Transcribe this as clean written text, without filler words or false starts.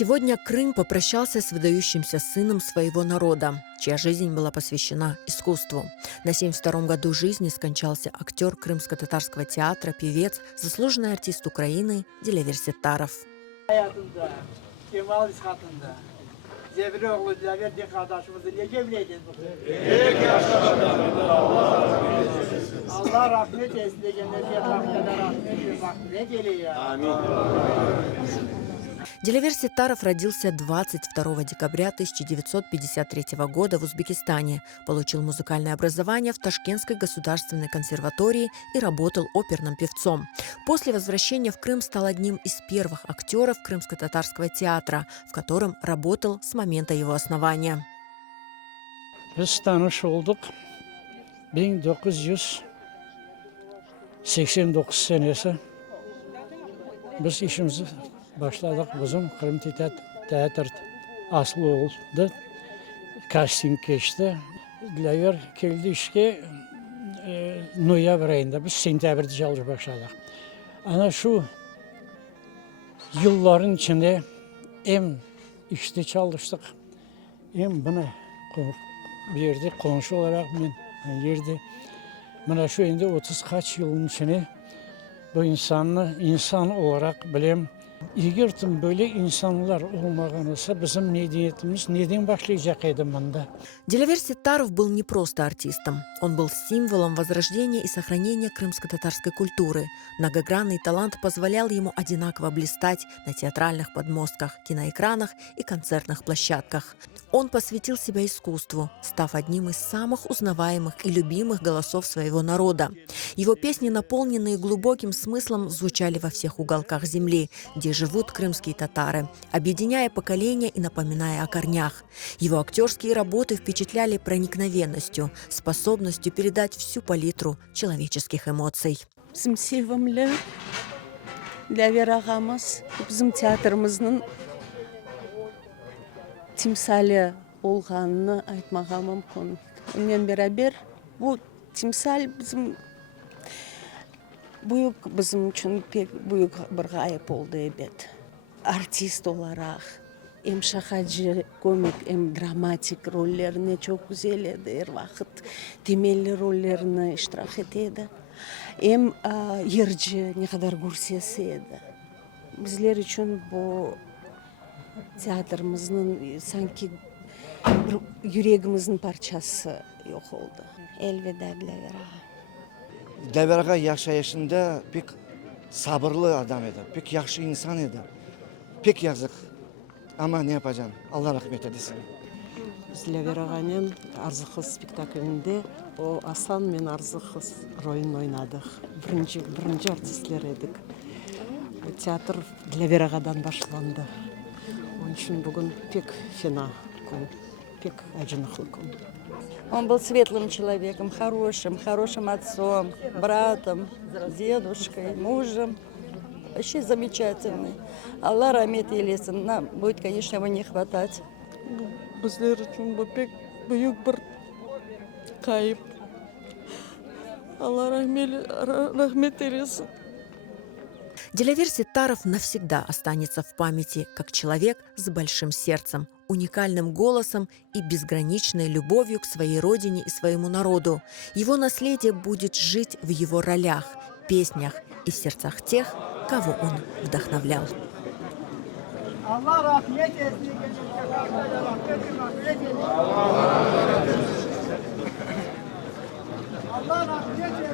Сегодня Крым попрощался с выдающимся сыном своего народа, чья жизнь была посвящена искусству. На 72-м году жизни скончался актер Крымско-татарского театра, певец, заслуженный артист Украины Диляver Сеттаров. Hayatımda Kemal İskat'ında Cevriyoğlu Dilaver diye kardeşimizi niye cevriyeydiniz bu kız? Allah rahmet eylesin de cennet yakmakta rahmet eylesin. Bak ne geliyor ya. Диляver Сеттаров родился 22 декабря 1953 года в Узбекистане, получил музыкальное образование в Ташкентской государственной консерватории и работал оперным певцом. После возвращения в Крым стал одним из первых актеров Крымско-татарского театра, в котором работал с момента его основания. Biz tanış olduk 1989 senesi. Biz işimizi başladık. Bizim Kırım Teatr aslı oldu. Casting geçti. Dilaver geldi işe noyabr ayında. Biz sentyabrda çalışmaya başladık. Ana şu yılların içinde hem işte çalıştık hem bunu bir yerde komşu olarak ben yerde bana şu anda 30 kaç yılın içine bu insan olarak bileyim. Eğer böyle insanlar olmağınızsa bizim medeniyetimiz neden başlayacak edi bunda? Диляver Сеттаров был не просто артистом. Он был символом возрождения и сохранения крымско-татарской культуры. Многогранный талант позволял ему одинаково блистать на театральных подмостках, киноэкранах и концертных площадках. Он посвятил себя искусству, став одним из самых узнаваемых и любимых голосов своего народа. Его песни, наполненные глубоким смыслом, звучали во всех уголках земли, где живут крымские татары, объединяя поколения и напоминая о корнях. Его актерские работы впечатляли проникновенностью, способностью передать всю палитру человеческих эмоций. Bizim sevimli Dilaver ağamız bizim teatrımızın timsali olğanını aytmağa mümkün. Onunla beraber bu timsal bizim için pek büyük bir gayep oldu elbet. Artist olarak hem şakacı, komik hem dramatik rollerini çok güzel edi her vakit. Temelli rollerini iştirak etti. Hem yırcı, ne kadar gürsesiydi. Bizler için bu teatrımızın sanki yüreğimizin parçası yok oldu. Elveda Dilaver ağa. Dilaver ağa yaşayışında pek sabırlı adam idi, pek yaxşı insan idi. Pek yazık. Ama ne yapacaksın? Allah rahmet eylesin. Dilaver ağanın Arzı Kız spektaklinde o Aslan men Arzı Kız rolünü oynadık. Birinci artistler edik. Teatr Dilaver ağadan başlandı. Onun için bugün pek fena gün, pek acınıklı gün. Он был светлым человеком, хорошим отцом, братом, дедушкой, мужем. Вообще замечательный. Аллах рахмет eylesin. Нам будет, конечно, его не хватать. Bizler için bu pek büyük bir kayıp. Allah rahmet eylesin. Диляver Сеттаров навсегда останется в памяти как человек с большим сердцем, уникальным голосом и безграничной любовью к своей родине и своему народу. Его наследие будет жить в его ролях, песнях и в сердцах тех, кого он вдохновлял. Allah rahmet eylesin. Allah rahmet eylesin.